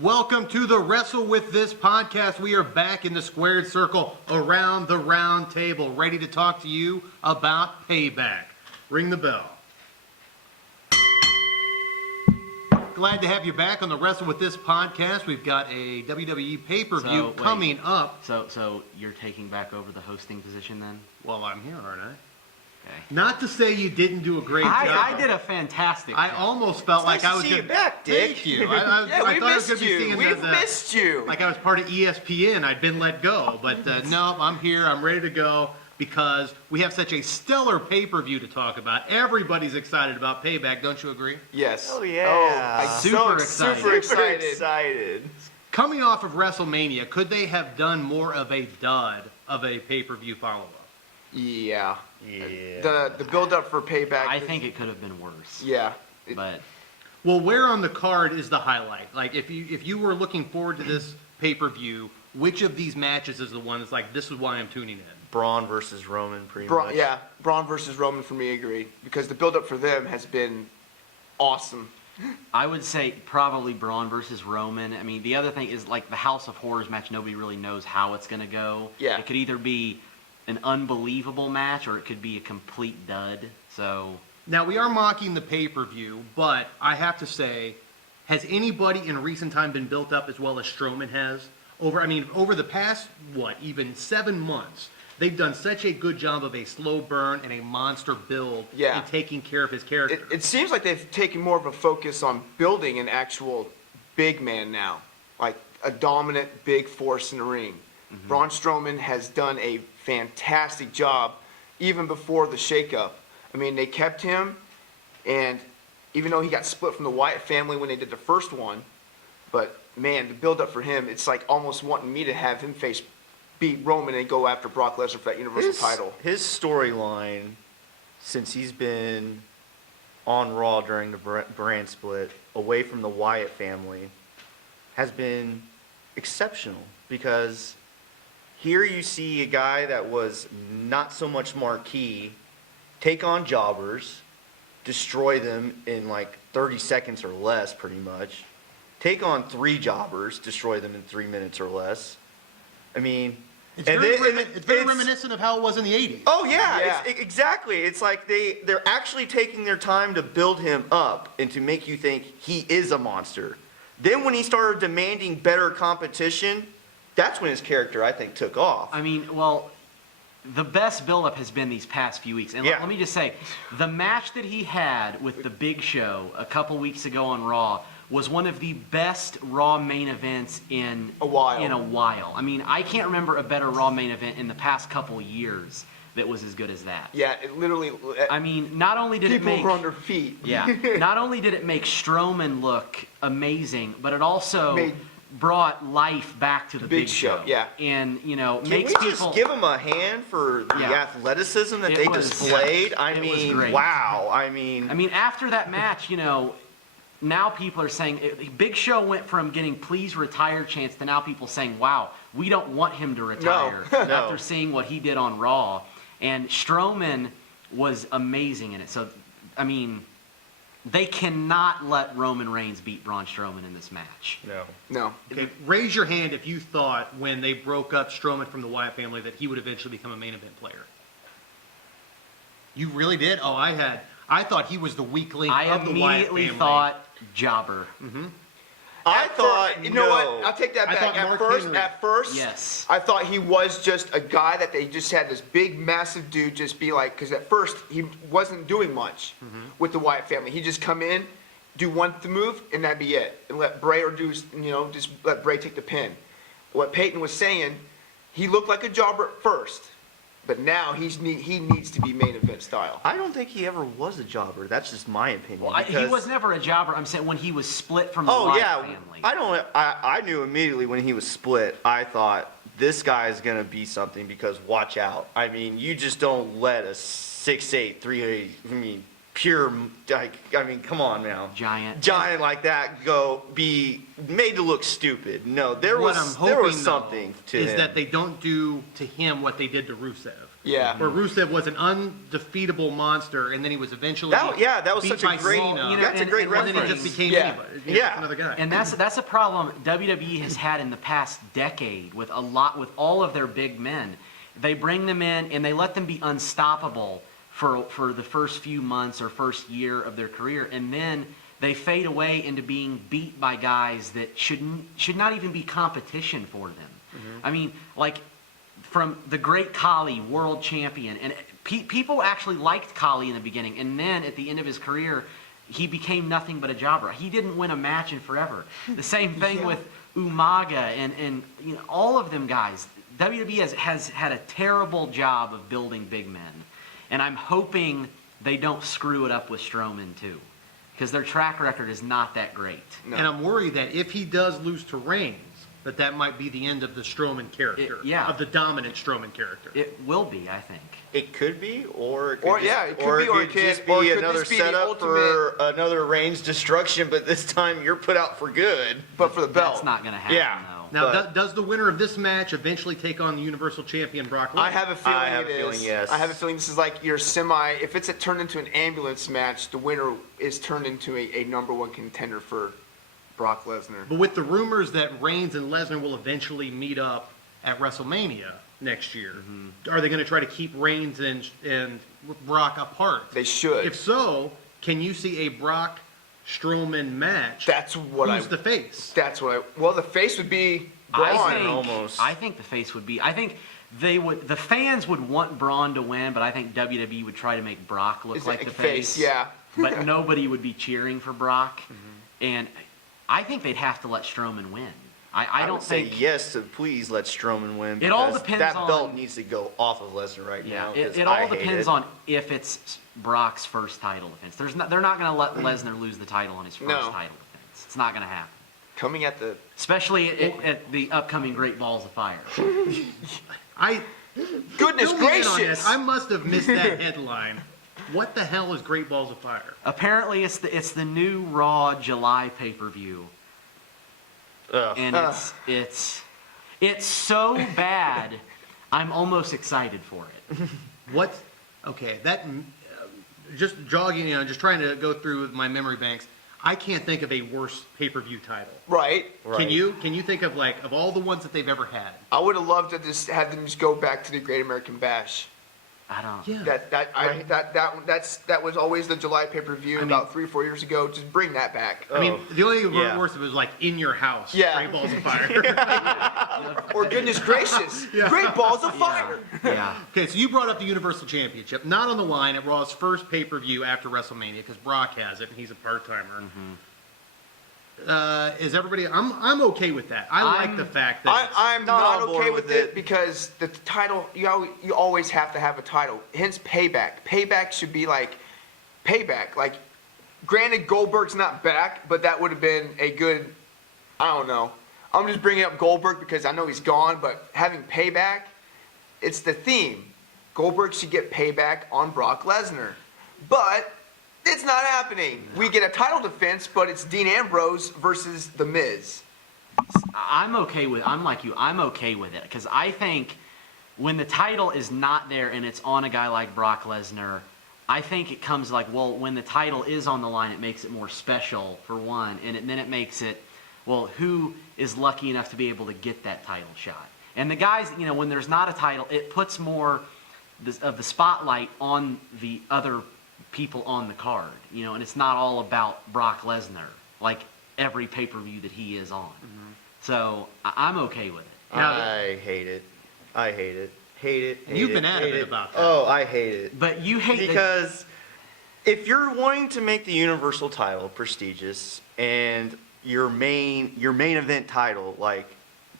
Welcome to the Wrestle with This podcast. We are back in the squared circle around the round table, ready to talk to you about Payback. Ring the bell. Glad to have you back on the Wrestle with This podcast. We've got a WWE pay-per-view coming up. So you're taking back over the hosting position then? Well, I'm here, aren't I? Okay. Not to say you didn't do a great job. I did a fantastic job. I almost felt like I was going to see you back, Dick. Thank you. Yeah, I we thought I was missed gonna be you. seeing We've missed you. Like I was part of ESPN. I'd been let go. But no, I'm here. I'm ready to go because we have such a stellar pay-per-view to talk about. Everybody's excited about Payback. Don't you agree? Yes. Oh, yeah. Super excited. Super excited. Coming off of WrestleMania, could they have done more of a dud of a pay-per-view follow-up? Yeah. Yeah. The build-up for Payback. I think it could have been worse. Yeah. But Well, where on the card is the highlight? Like, if you were looking forward to this pay-per-view, which of these matches is the one that's like, this is why I'm tuning in? Braun versus Roman, pretty much. Yeah, Braun versus Roman for me, agreed. Because the build-up for them has been awesome. I would say probably Braun versus Roman. I mean, the other thing is like the House of Horrors match, nobody really knows how it's going to go. Yeah. It could either be an unbelievable match or it could be a complete dud. So Now, we are mocking the pay-per-view, but I have to say, has anybody in recent time been built up as well as Strowman has? Over the past, even 7 months, they've done such a good job of a slow burn and a monster build in taking care of his character. It seems like they've taken more of a focus on building an actual big man now. Like a dominant big force in the ring. Mm-hmm. Braun Strowman has done a fantastic job even before the shakeup. I mean, they kept him, and even though he got split from the Wyatt family when they did the first one, but man, the build-up for him, it's like almost wanting me to have him beat Roman and go after Brock Lesnar for that Universal title. His storyline, since he's been on Raw during the brand split, away from the Wyatt family, has been exceptional. Because here you see a guy that was not so much marquee take on jobbers, destroy them in like 30 seconds or less, pretty much. Take on 3 jobbers, destroy them in 3 minutes or less. I mean, It's very reminiscent of how it was in the 80s. Oh yeah. Exactly. It's like they're actually taking their time to build him up and to make you think he is a monster. Then when he started demanding better competition, that's when his character, I think, took off. I mean, well, the best build-up has been these past few weeks. And let me just say, the match that he had with the Big Show a couple weeks ago on Raw was one of the best Raw main events in a while. I mean, I can't remember a better Raw main event in the past couple years that was as good as that. Yeah, it literally. I mean, not only did it make people were on their feet. Yeah, not only did it make Strowman look amazing, but it also brought life back to the Big Show. Yeah, and makes people just give him a hand for the athleticism that they displayed. I mean, wow. I mean, after that match, now people are saying Big Show went from getting please retire chants to now people saying, wow, we don't want him to retire after seeing what he did on Raw. And Strowman was amazing in it. So, I mean, they cannot let Roman Reigns beat Braun Strowman in this match. No. Okay, raise your hand if you thought when they broke up Strowman from the Wyatt family that he would eventually become a main event player. You really did? Oh, I thought he was the weak link of the Wyatt family. I immediately thought jobber. Mm-hmm. I thought, you know what? I'll take that back. At first, yes. I thought he was just a guy that they just had this big, massive dude just be like, because at first he wasn't doing much with the Wyatt family. He'd just come in, do one move, and that'd be it, and let Bray just let Bray take the pin. What Peyton was saying, he looked like a jobber at first. But now he needs to be main event style. I don't think he ever was a jobber. That's just my opinion. Well, he was never a jobber. I'm saying when he was split from the Wyatt family. I knew immediately when he was split. I thought this guy is gonna be something because watch out. I mean, you just don't let a 6'8", 380. I mean, pure. Come on now. Giant like that be made to look stupid. No, there was something to him. Is that they don't do to him what they did to Rusev. Yeah. Where Rusev was an undefeatable monster, and then he was eventually that was beat such a by great, Cena, that's a great and and then reference. he just became Yeah. anybody, Yeah. another guy. And that's a problem WWE has had in the past decade with all of their big men. They bring them in and they let them be unstoppable for the first few months or first year of their career, and then they fade away into being beat by guys that should not even be competition for them. I mean, like from the great Khali, world champion, and people actually liked Khali in the beginning, and then at the end of his career, he became nothing but a jobber. He didn't win a match in forever. The same thing with Umaga and you know, all of them guys. WWE has had a terrible job of building big men, and I'm hoping they don't screw it up with Strowman too, because their track record is not that great. No. And I'm worried that if he does lose to Reigns, that might be the end of the Strowman character, of the dominant Strowman character. It will be, I think. It could be, or it could Or, just, yeah, it could or be, it or could it could- just or be could another this be the setup for another Reigns destruction, but this time you're put out for good. But for the belt. That's not going to happen, Yeah. though. Now, But- does the winner of this match eventually take on the Universal Champion Brock Lesnar? I have a feeling I have it a feeling, is. yes. I have a feeling this is like your if it's turned into an ambulance match, the winner is turned into a number one contender for Brock Lesnar. But with the rumors that Reigns and Lesnar will eventually meet up at WrestleMania next year, are they going to try to keep Reigns and Brock apart? They should. If so, can you see a Brock Strowman match? That's what Who's the face? That's what well, the face would be Braun. I think the face would be. I think the fans would want Braun to win, but I think WWE would try to make Brock look It's like the face. Yeah. But nobody would be cheering for Brock, and I think they'd have to let Strowman win. I I don't would say think. yes to please let Strowman win. It all because depends that on- belt needs to go off of Lesnar right Yeah, now. it 'cause all I hate depends it. on if it's Brock's first title defense. They're not going to let Lesnar lose the title on his first No. title defense. It's not going to happen. Coming at the Especially at the upcoming Great Balls of Fire. goodness Fill me in on gracious. this. I must have missed that headline. What the hell is Great Balls of Fire? Apparently, it's the new Raw July pay-per-view, Ugh. and it's so bad. I'm almost excited for it. What? Okay, just jogging, just trying to go through my memory banks. I can't think of a worse pay-per-view title. Right. Can you? Can you think of of all the ones that they've ever had? I would have loved to just have them just go back to the Great American Bash. I don't. Yeah. That was always the July pay-per-view about 3 or 4 years ago. Just bring that back. I mean, the only thing yeah. worse was In Your House. Yeah. Great Balls of Fire. Or goodness gracious, Great Balls of Fire. Yeah. Okay, so you brought up the Universal Championship, not on the line at Raw's first pay-per-view after WrestleMania, because Brock has it and he's a part-timer. Is everybody? I'm okay with that. I like the fact that I'm not not on board okay with with it it. because the title, you always have to have a title. Hence Payback. Payback should be like Payback. Like, granted, Goldberg's not back, but that would have been a good, I don't know. I'm just bringing up Goldberg because I know he's gone, but having Payback, it's the theme. Goldberg should get payback on Brock Lesnar. But it's not happening. We get a title defense, but it's Dean Ambrose versus The Miz. I'm okay with. I'm like you. I'm okay with it because I think when the title is not there and it's on a guy like Brock Lesnar, I think it comes when the title is on the line, it makes it more special for one, and then it makes it, who is lucky enough to be able to get that title shot? And the guys, when there's not a title, it puts more of the spotlight on the other people on the card, and it's not all about Brock Lesnar like every pay-per-view that he is on. So I'm okay with it. I hate it. I hate it. Hate it. Hate You've it, been hate adamant it. about that. Oh, I hate it. But you hate Because if you're wanting to make the Universal title prestigious and your main event title, like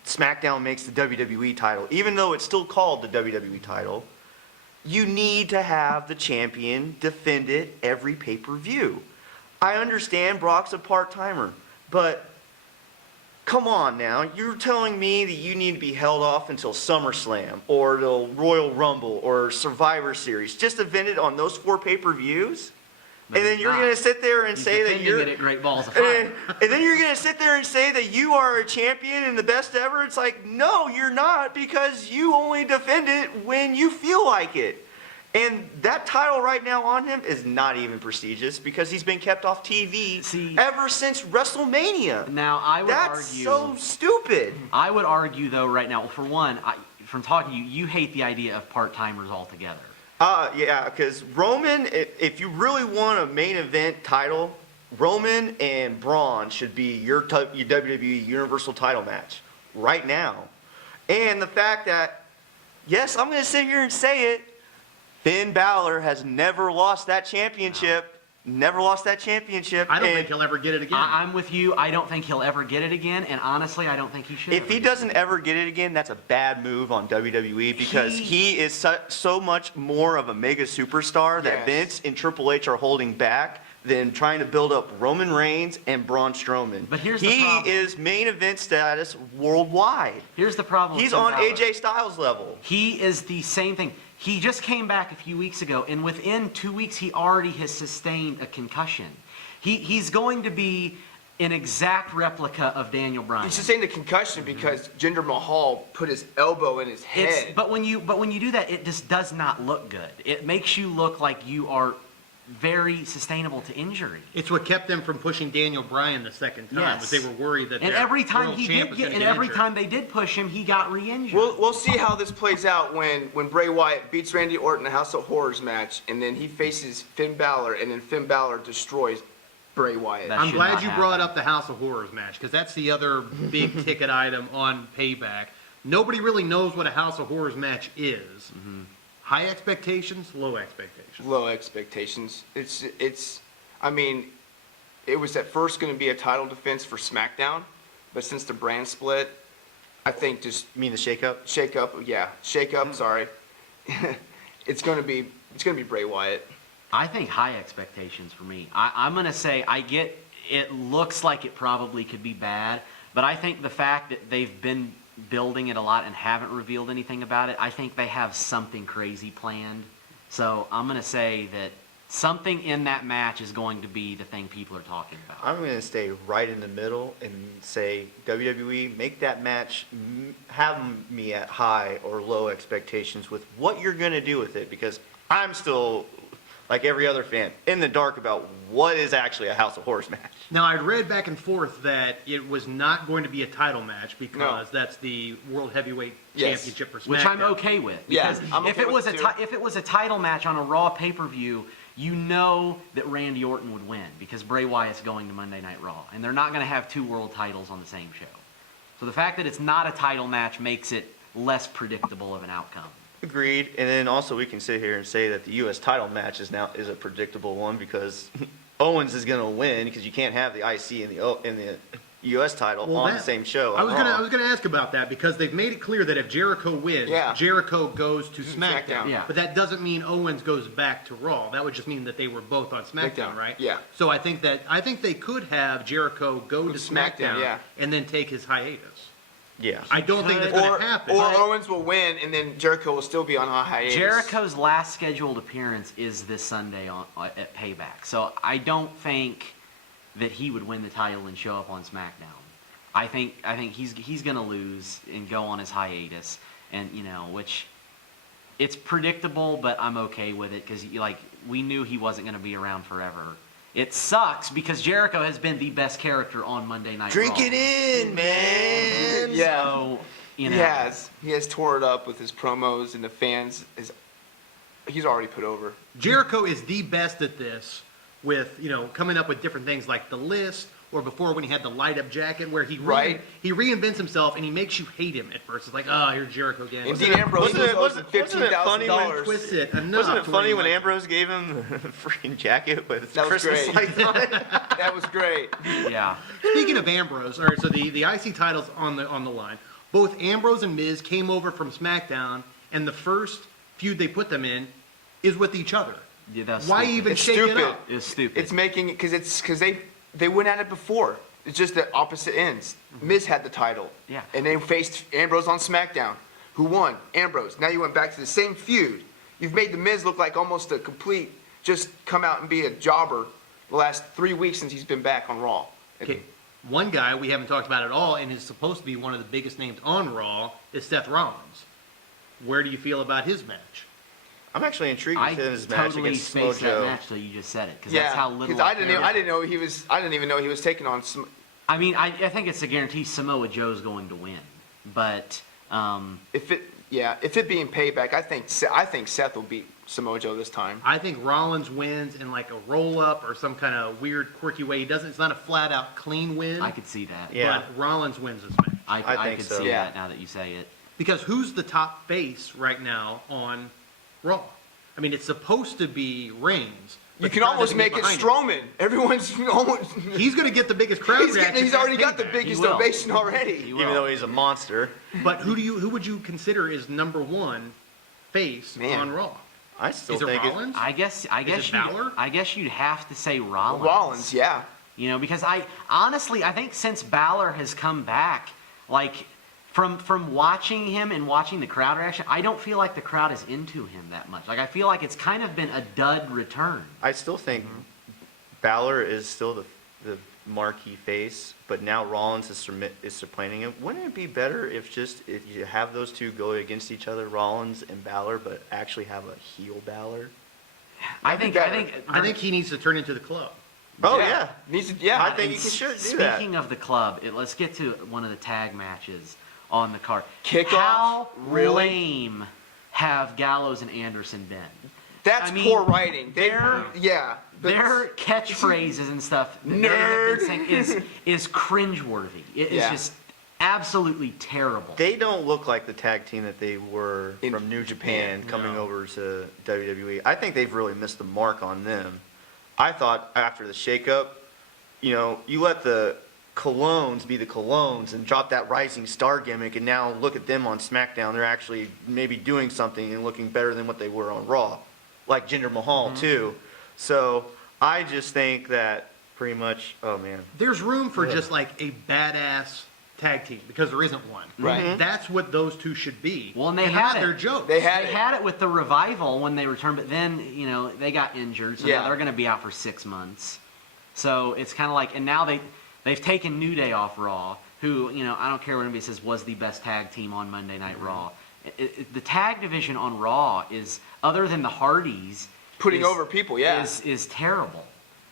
SmackDown makes the WWE title, even though it's still called the WWE title, you need to have the champion defend it every pay-per-view. I understand Brock's a part-timer, but come on now. You're telling me that you need to be held off until SummerSlam or the Royal Rumble or Survivor Series, just defend it on those 4 pay-per-views? And then you're going to sit there and say that you're... it at Great Balls of Fire. And then you're going to sit there and say that you are a champion and the best ever. It's like, no, you're not, because you only defend it when you feel like it. And that title right now on him is not even prestigious because he's been kept off TV ever since WrestleMania. Now, I would argue... That's so stupid. I would argue, though, right now, for one, from talking to you, you hate the idea of part-timers altogether. Yeah, because Roman, if you really want a main event title, Roman and Braun should be your WWE Universal title match right now. And the fact that, yes, I'm going to sit here and say it, Finn Balor has never lost that championship. Never lost that championship. I don't think he'll ever get it again. I'm with you. I don't think he'll ever get it again, and honestly, I don't think he should. If he doesn't ever get it again, that's a bad move on WWE because he is so much more of a mega superstar that Vince and Triple H are holding back than trying to build up Roman Reigns and Braun Strowman. But here's the problem. He is main event status worldwide. Here's the problem. He's on AJ Styles level. He is the same thing. He just came back a few weeks ago, and within 2 weeks, he already has sustained a concussion. He's going to be an exact replica of Daniel Bryan. He's sustained a concussion because Jinder Mahal put his elbow in his head. But when you do that, it just does not look good. It makes you look like you are very sustainable to injury. It's what kept them from pushing Daniel Bryan the second time, was they were worried that and their every time world he champ did was get, gonna and get every injured. time they did push him, he got re-injured. We'll see how this plays out when Bray Wyatt beats Randy Orton in a House of Horrors match, and then he faces Finn Balor, and then Finn Balor destroys Bray Wyatt. That I'm should glad not you happen. brought up the House of Horrors match, because that's the other big ticket item on Payback. Nobody really knows what a House of Horrors match is. High expectations, low expectations. Low expectations. I mean, it was at first going to be a title defense for SmackDown, but since the brand split, I think just You mean the shakeup? shake up. Sorry, it's going to be Bray Wyatt. I think high expectations for me. I'm going to say it looks like it probably could be bad, but I think the fact that they've been building it a lot and haven't revealed anything about it, I think they have something crazy planned. So I'm going to say that something in that match is going to be the thing people are talking about. I'm going to stay right in the middle and say, WWE, make that match, have me at high or low expectations with what you're going to do with it, because I'm still, like every other fan, in the dark about what is actually a House of Horrors match. Now, I'd read back and forth that it was not going to be a title match because that's the World Heavyweight Championship for SmackDown. Which I'm okay with. Because I'm if okay it was with it too. if it was a title match on a Raw pay-per-view, you know that Randy Orton would win because Bray Wyatt's going to Monday Night Raw. And they're not going to have two world titles on the same show. So the fact that it's not a title match makes it less predictable of an outcome. Agreed. And then also we can sit here and say that the U.S. title match is a predictable one because Owens is going to win because you can't have the IC and the U.S. title on the same show. I was gonna ask about that because they've made it clear that if Jericho wins, Jericho goes to SmackDown. Yeah. But that doesn't mean Owens goes back to Raw. That would just mean that they were both on SmackDown, right? Yeah. So I think they could have Jericho go to SmackDown and then take his hiatus. Yeah. I don't think that's going to happen. Or Owens will win, and then Jericho will still be on a hiatus. Jericho's last scheduled appearance is this Sunday at Payback. So I don't think that he would win the title and show up on SmackDown. I think he's going to lose and go on his hiatus, and which it's predictable, but I'm okay with it because we knew he wasn't going to be around forever. It sucks because Jericho has been the best character on Monday Night Raw. Drink it in, man. Yeah. So, He has tore it up with his promos, and the fans he's already put over. Jericho is the best at this with, coming up with different things like the list, or before when he had the light-up jacket, where he reinvents himself and he makes you hate him at first. It's like, here's Jericho again. And Dean Ambrose wasn't it funny $15,000. Twist it enough. Wasn't it funny when like, Ambrose gave him the freaking jacket with That was Christmas great. lights on it? That was great. Yeah. Speaking of Ambrose, all right, so the IC title's on the line. Both Ambrose and Miz came over from SmackDown, and the first feud they put them in is with each other. Yeah, that's Why stupid. even It's shake stupid. it up? It's stupid. It's making it because they went at it before. It's just the opposite ends. Miz had the title. Yeah. And they faced Ambrose on SmackDown. Who won? Ambrose. Now you went back to the same feud. You've made the Miz look like almost a complete just come out and be a jobber the last 3 weeks since he's been back on Raw. Okay, one guy we haven't talked about at all and is supposed to be one of the biggest names on Raw is Seth Rollins. Where do you feel about his match? I'm actually intrigued with his match totally against spaced that Mojo. match till you just said it, because Yeah, that's how little. because I didn't know he was. I didn't even know he was taking on. I mean, I think it's a guarantee Samoa Joe's going to win, but If it being Payback, I think Seth will beat Samoa Joe this time. I think Rollins wins in like a roll-up or some kind of weird, quirky way. It's not a flat-out clean win. I could see that. Yeah. But Rollins wins this match. I think could so. see Yeah. that now that you say it. Because who's the top face right now on Raw? I mean, it's supposed to be Reigns. You but can the crowd almost doesn't make get it behind Strowman. Everyone's almost. He's going to get the biggest crowd reaction. He's at already got the Payback. biggest He will. ovation already. He Even will. though he's a monster, But who would you consider is number one face Man. on Raw? I still Is it think Rollins? I guess it Balor? I guess you'd have to say Rollins. Rollins, yeah. You know, because I think since Balor has come back, like from watching him and watching the crowd reaction, I don't feel like the crowd is into him that much. Like I feel like it's kind of been a dud return. I still think Balor is still the marquee face, but now Rollins is supplanting him. Wouldn't it be better if you have those two go against each other, Rollins and Balor, but actually have a heel Balor? I That'd think be I better. think I think he needs to turn into the club. Oh yeah. Needs to, yeah. I think and he should do that. Speaking of the club, let's get to one of the tag matches on the card. Kickoff? How Really? lame have Gallows and Anderson been? That's I mean, poor writing. they're- But Their catchphrases and stuff that they have been saying is cringeworthy. It is Yeah. just absolutely terrible. They don't look like the tag team that they were In from New Japan coming No. over to WWE. I think they've really missed the mark on them. I thought after the shakeup, you let the Colognes be the Colognes and drop that rising star gimmick, and now look at them on SmackDown. They're actually maybe doing something and looking better than what they were on Raw, like Jinder Mahal too. So I just think that pretty much. Oh man. There's room for Yeah. just like a badass tag team because there isn't one. Right. That's what those two should be. Well, and they they're had not it. their jokes. They had They it. had it with the Revival when they returned, but then, they got injured, so Yeah. now they're going to be out for 6 months. So it's kind of like, and now they've taken New Day off Raw, who, I don't care what anybody says, was the best tag team on Monday Night Raw. The tag division on Raw is, other than the Hardys, Putting is- over people, yeah. is terrible.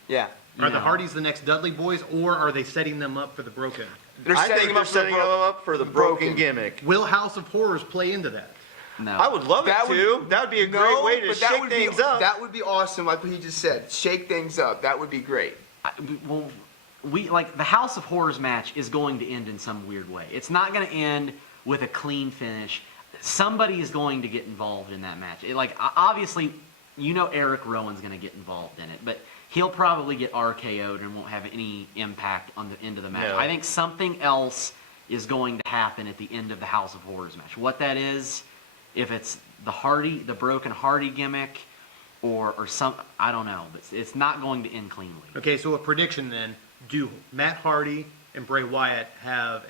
Yeah. you Are the know. Hardys the next Dudley Boys, or are they setting them up for the broken? I think they're setting them up for the broken broken. gimmick. Will House of Horrors play into that? No. I would love it to. That would be a great way to but that shake would things be, up. That would be awesome, like what he just said. Shake things up. That would be great. Well, the House of Horrors match is going to end in some weird way. It's not going to end with a clean finish. Somebody is going to get involved in that match. Obviously, Eric Rowan's going to get involved in it, but he'll probably get RKO'd and won't have any impact on the end of the match. No. I think something else is going to happen at the end of the House of Horrors match. What that is, if it's the broken Hardy gimmick, or some, I don't know, but it's not going to end cleanly. Okay, so a prediction then: do Matt Hardy and Bray Wyatt have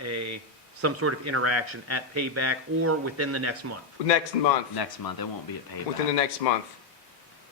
some sort of interaction at Payback or within the next month? Next month. Next month, it won't be at Payback. Within the next month.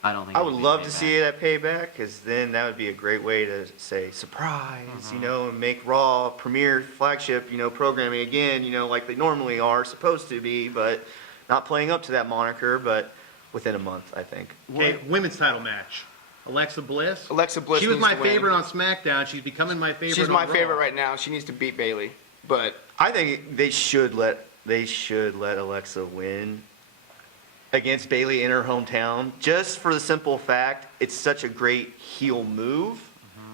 I don't think. I it'll would be love Payback. to see it at Payback, because then that would be a great way to say surprise, and make Raw premier flagship, programming again, like they normally are supposed to be, but not playing up to that moniker, but within a month, I think. Okay, women's title match: Alexa Bliss. Alexa Bliss She was needs my to win. favorite on SmackDown. She's becoming my favorite. She's on my Raw. favorite right now. She needs to beat Bailey. But I think they should let Alexa win against Bailey in her hometown, just for the simple fact it's such a great heel move,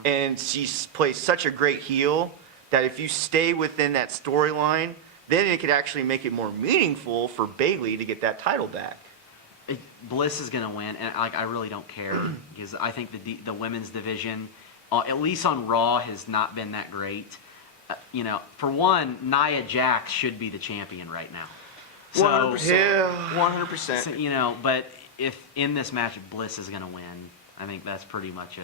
and she plays such a great heel that if you stay within that storyline, then it could actually make it more meaningful for Bailey to get that title back. Bliss is going to win, and I really don't care because I think the women's division, at least on Raw, has not been that great. For one, Nia Jax should be the champion right now. So, 100%. Yeah. 100%. so, but if in this match Bliss is going to win, I think that's pretty much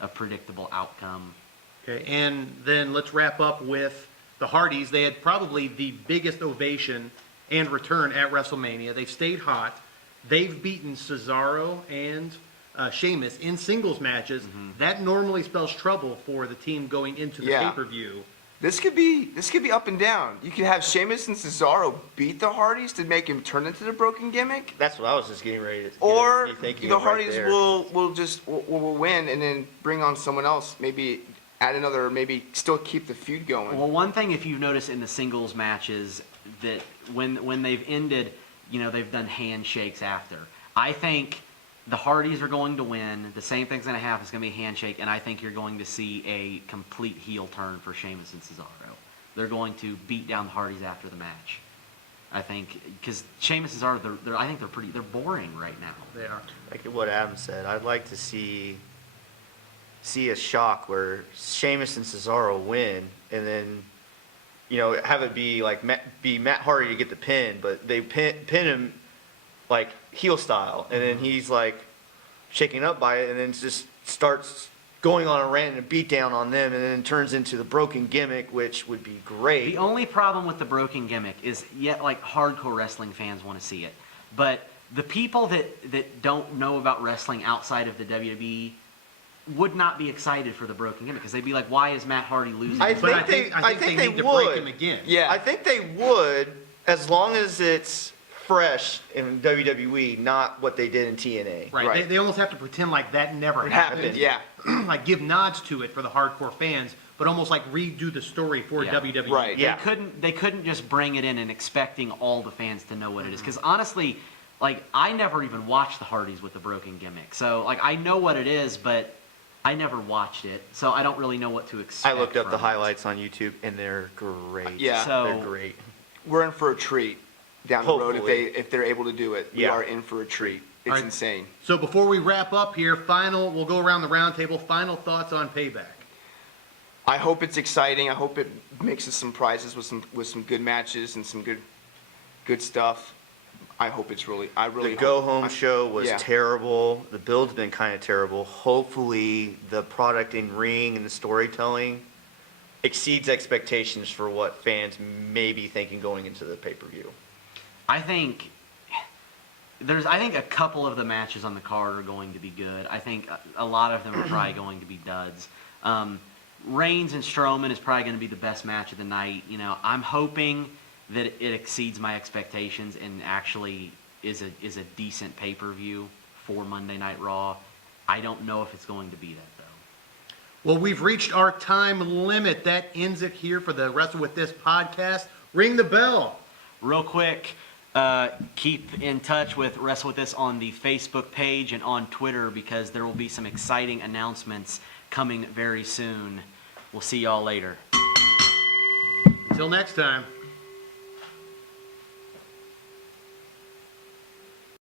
a predictable outcome. Okay, and then let's wrap up with the Hardys. They had probably the biggest ovation and return at WrestleMania. They've stayed hot. They've beaten Cesaro and Sheamus in singles matches, that normally spells trouble for the team going into the Yeah. pay-per-view. This could be up and down. You could have Sheamus and Cesaro beat the Hardys to make him turn into the broken gimmick, That's what I was just getting ready to or be thinking the of right Hardys there. will win and then bring on someone else. Maybe add another. Maybe still keep the feud going. Well, one thing if you've noticed in the singles matches that when they've ended, they've done handshakes after. I think the Hardys are going to win. The same thing's going to happen. It's going to be a handshake, and I think you're going to see a complete heel turn for Sheamus and Cesaro. They're going to beat down the Hardys after the match. I think because Sheamus and Cesaro, I think they're boring right now. They are. Like what Adam said, I'd like to see a shock where Sheamus and Cesaro win, and then have it be like Matt Hardy to get the pin, but they pin him like heel style, and then he's like shaken up by it, and then just starts going on a rant and a beat down on them, and then turns into the broken gimmick, which would be great. The only problem with the broken gimmick is like hardcore wrestling fans want to see it, but the people that don't know about wrestling outside of the WWE would not be excited for the broken gimmick because they'd be like, why is Matt Hardy losing? I But think I think they need to break him again. Yeah. I think they would, as long as it's fresh in WWE, not what they did in TNA. Right. Right. They almost have to pretend like that never It happened. happened. Yeah. Like give nods to it for the hardcore fans, but almost like redo the story for Yeah. WWE. Right. Yeah. They couldn't just bring it in and expecting all the fans to know what it is. Because honestly, like I never even watched the Hardys with the broken gimmick. So like I know what it is, but I never watched it. So I don't really know what to expect. I looked up the from it. highlights on YouTube, and they're great. Yeah. So- They're great. We're in for a treat down the road Hopefully. if they're able to do it. We Yeah. are in for a treat. It's All right. insane. So before we wrap up here, we'll go around the round table. Final thoughts on Payback. I hope it's exciting. I hope it makes us some prizes with some good matches and some good stuff. I hope it's really. I really. The go hope- home I- show was yeah. terrible. The build's been kind of terrible. Hopefully, the product in ring and the storytelling exceeds expectations for what fans may be thinking going into the pay-per-view. I think a couple of the matches on the card are going to be good. I think a lot of them are probably going to be duds. Reigns and Strowman is probably going to be the best match of the night. I'm hoping that it exceeds my expectations and actually is a decent pay-per-view for Monday Night Raw. I don't know if it's going to be that though. Well, we've reached our time limit. That ends it here for the Wrestle With This podcast. Ring the bell. Real quick, keep in touch with Wrestle With This on the Facebook page and on Twitter because there will be some exciting announcements coming very soon. We'll see y'all later. Until next time.